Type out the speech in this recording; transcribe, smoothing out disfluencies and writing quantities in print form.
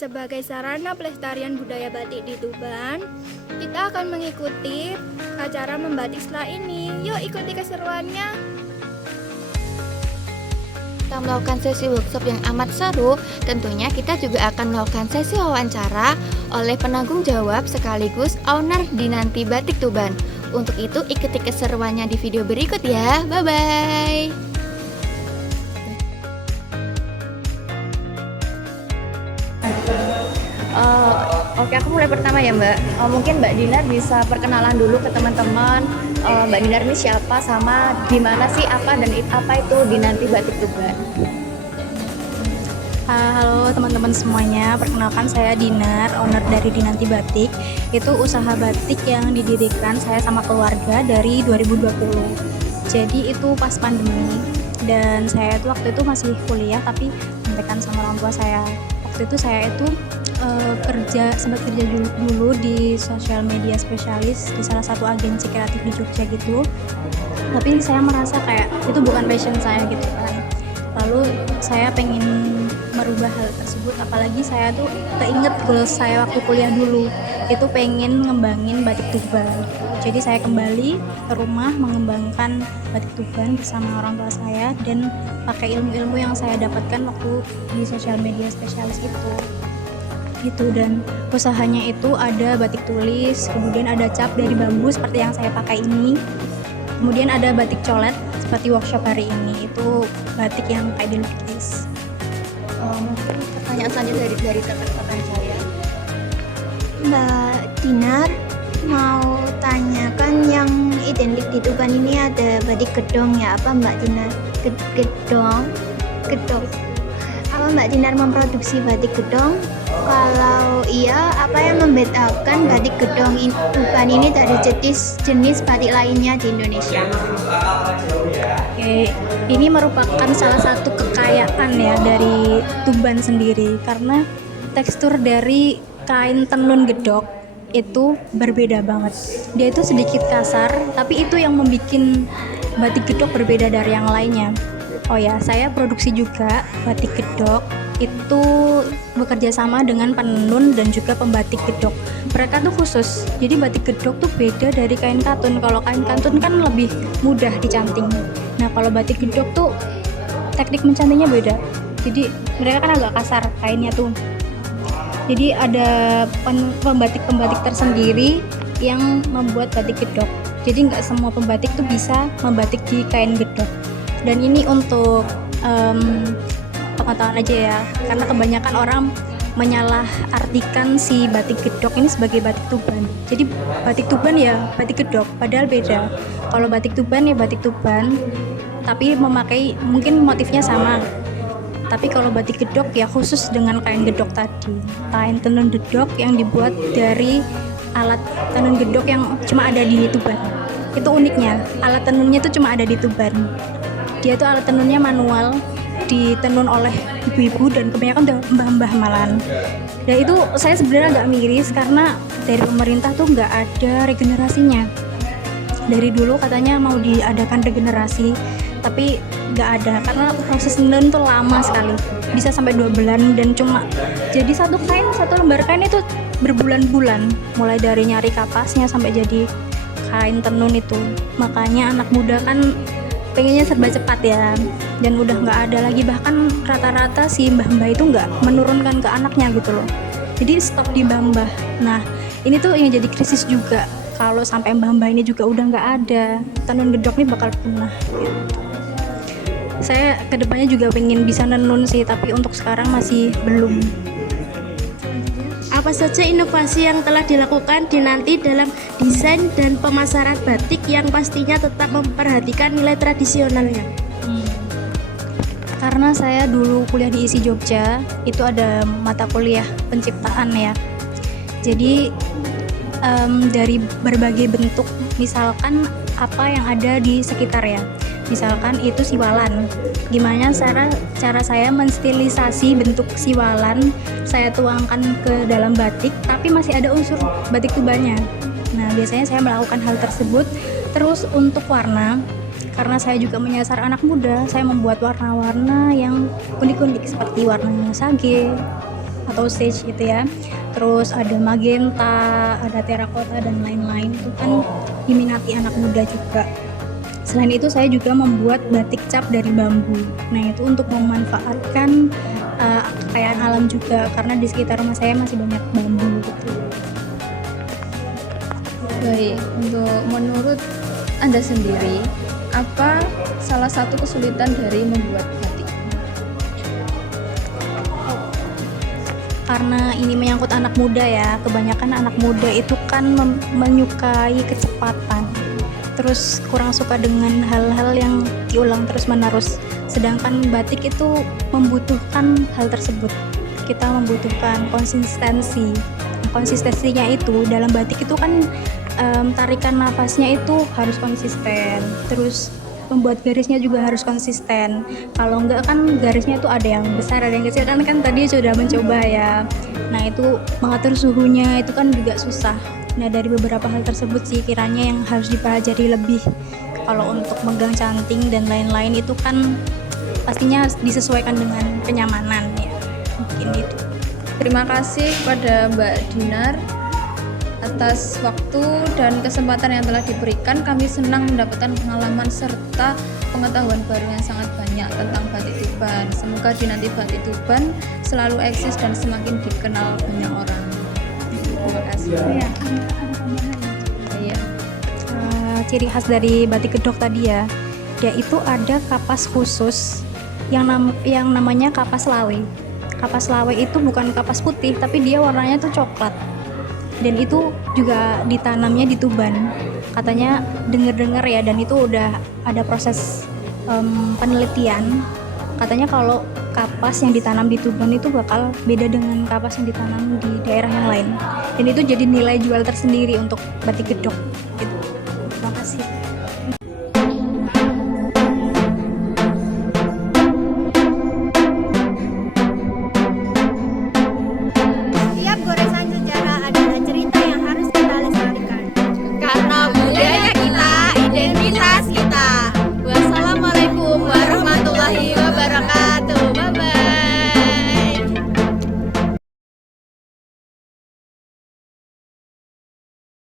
sebagai sarana pelestarian budaya batik di Tuban, kita akan mengikuti acara membatik setelah ini. Yuk ikuti keseruannya. Kita melakukan sesi workshop yang amat seru. Tentunya kita juga akan melakukan sesi wawancara oleh penanggung jawab sekaligus owner Dinanti Batik Tuban. Untuk itu ikuti keseruannya di video berikut ya. Bye-bye. Oke, aku mulai pertama ya Mbak. Mungkin Mbak Dinar bisa perkenalan dulu ke teman-teman. Mbak Dinar ini siapa, sama di mana sih, apa dan apa itu Dinanti Batik Tuban? Halo teman-teman semuanya, perkenalkan saya Dinar, owner dari Dinanti Batik. Itu usaha batik yang didirikan saya sama keluarga dari 2020. Jadi itu pas pandemi dan saya tuh waktu itu masih kuliah tapi kontekan sama orang tua saya. Waktu itu saya itu sempat kerja dulu di sosial media spesialis di salah satu agensi kreatif di Jogja gitu. Tapi saya merasa kayak itu bukan passion saya gitu kan. Lalu saya pengen merubah hal tersebut, apalagi saya tuh keinget goals saya waktu kuliah dulu itu pengen ngembangin batik Tuban. Jadi saya kembali ke rumah mengembangkan batik Tuban bersama orang tua saya dan pakai ilmu-ilmu yang saya dapatkan waktu di sosial media spesialis itu gitu. Dan usahanya itu ada batik tulis, kemudian ada cap dari bambu seperti yang saya pakai ini, kemudian ada batik colet seperti workshop hari ini, itu batik yang kayak dilukis. Mungkin pertanyaan selanjutnya dari rekan-rekan saya. Mbak Dinar mau tanyakan yang identik di Tuban ini ada batik gedong ya, apa Mbak Dinar? Gedong. Apa Mbak Dinar memproduksi batik gedong? Kalau iya, apa yang membedakan batik gedong Tuban ini dari jenis batik lainnya di Indonesia? Oke, ini merupakan salah satu kekayaan ya dari Tuban sendiri karena tekstur dari kain tenun gedok itu berbeda banget. Dia itu sedikit kasar, tapi itu yang membuat batik gedok berbeda dari yang lainnya. Oh ya, saya produksi juga batik gedok. Itu bekerja sama dengan penenun dan juga pembatik gedok. Mereka tuh khusus. Jadi batik gedok tuh beda dari kain katun. Kalau kain katun kan lebih mudah dicanting. Nah, kalau batik gedok tuh teknik mencantingnya beda. Jadi mereka kan agak kasar kainnya tuh. Jadi ada pembatik-pembatik tersendiri yang membuat batik gedok. Jadi nggak semua pembatik tuh bisa membatik di kain gedok. Dan ini untuk pengetahuan aja ya, karena kebanyakan orang menyalahartikan si batik gedok ini sebagai batik Tuban. Jadi batik Tuban ya batik gedok, padahal beda. Kalau batik Tuban ya batik Tuban, tapi memakai mungkin motifnya sama. Tapi kalau batik gedok ya khusus dengan kain gedok tadi, kain tenun gedok yang dibuat dari alat tenun gedok yang cuma ada di Tuban. Itu uniknya, alat tenunnya itu cuma ada di Tuban. Dia tuh alat tenunnya manual, ditenun oleh ibu-ibu dan kebanyakan udah mbah-mbah malahan. Dan itu saya sebenarnya agak miris karena dari pemerintah tuh nggak ada regenerasinya. Dari dulu katanya mau diadakan regenerasi, tapi nggak ada karena proses tenun tuh lama sekali, bisa sampai 2 bulan dan cuma jadi satu lembar kain itu berbulan-bulan, mulai dari nyari kapasnya sampai jadi kain tenun itu. Makanya anak muda kan pengennya serba cepat ya, dan udah nggak ada lagi, bahkan rata-rata si mbah-mbah itu nggak menurunkan ke anaknya gitu loh, jadi stop di mbah-mbah. Nah ini tuh yang jadi krisis juga, kalau sampai mbah-mbah ini juga udah nggak ada, tenun gedok ini bakal punah gitu. Saya kedepannya juga pengen bisa nenun sih, tapi untuk sekarang masih belum. Apa saja inovasi yang telah dilakukan Dinanti dalam desain dan pemasaran batik yang pastinya tetap memperhatikan nilai tradisionalnya? Karena saya dulu kuliah di ISI Jogja, itu ada mata kuliah penciptaan ya. Jadi dari berbagai bentuk, misalkan apa yang ada di sekitar ya. Misalkan itu siwalan, gimana cara saya menstilisasi bentuk siwalan, saya tuangkan ke dalam batik tapi masih ada unsur batik Tubannya. Nah biasanya saya melakukan hal tersebut. Terus untuk warna, karena saya juga menyasar anak muda, saya membuat warna-warna yang unik-unik seperti warnanya sage atau sage gitu ya. Terus ada magenta, ada terakota dan lain-lain, itu kan diminati anak muda juga. Selain itu saya juga membuat batik cap dari bambu. Nah itu untuk memanfaatkan kekayaan alam juga, karena di sekitar rumah saya masih banyak bambu gitu. Baik, untuk menurut Anda sendiri, apa salah satu kesulitan dari membuat batik? Karena ini menyangkut anak muda ya, kebanyakan anak muda itu kan menyukai kecepatan, terus kurang suka dengan hal-hal yang diulang terus-menerus. Sedangkan batik itu membutuhkan hal tersebut. Kita membutuhkan konsistensi. Nah, konsistensinya itu dalam batik itu kan tarikan nafasnya itu harus konsisten. Terus membuat garisnya juga harus konsisten. Kalau enggak kan garisnya itu ada yang besar, ada yang kecil, kan tadi sudah mencoba ya. Nah itu mengatur suhunya itu kan juga susah. Nah dari beberapa hal tersebut sih kiranya yang harus dipelajari lebih. Kalau untuk megang canting dan lain-lain itu kan pastinya disesuaikan dengan kenyamanan ya. Mungkin itu. Terima kasih kepada Mbak Dinar atas waktu dan kesempatan yang telah diberikan. Kami senang mendapatkan pengalaman serta pengetahuan baru yang sangat banyak tentang batik Tuban. Semoga Dinanti Batik Tuban selalu eksis dan semakin dikenal banyak orang. Terima kasih. Iya. Ciri khas dari batik gedok tadi ya, dia itu ada kapas khusus yang namanya kapas lawe. Kapas lawe itu bukan kapas putih, tapi dia warnanya tuh coklat. Dan itu juga ditanamnya di Tuban. Katanya dengar-dengar ya, dan itu udah ada proses penelitian. Katanya kalau kapas yang ditanam di Tuban itu bakal beda dengan kapas yang ditanam di daerah yang lain. Dan itu jadi nilai jual tersendiri untuk batik gedok gitu.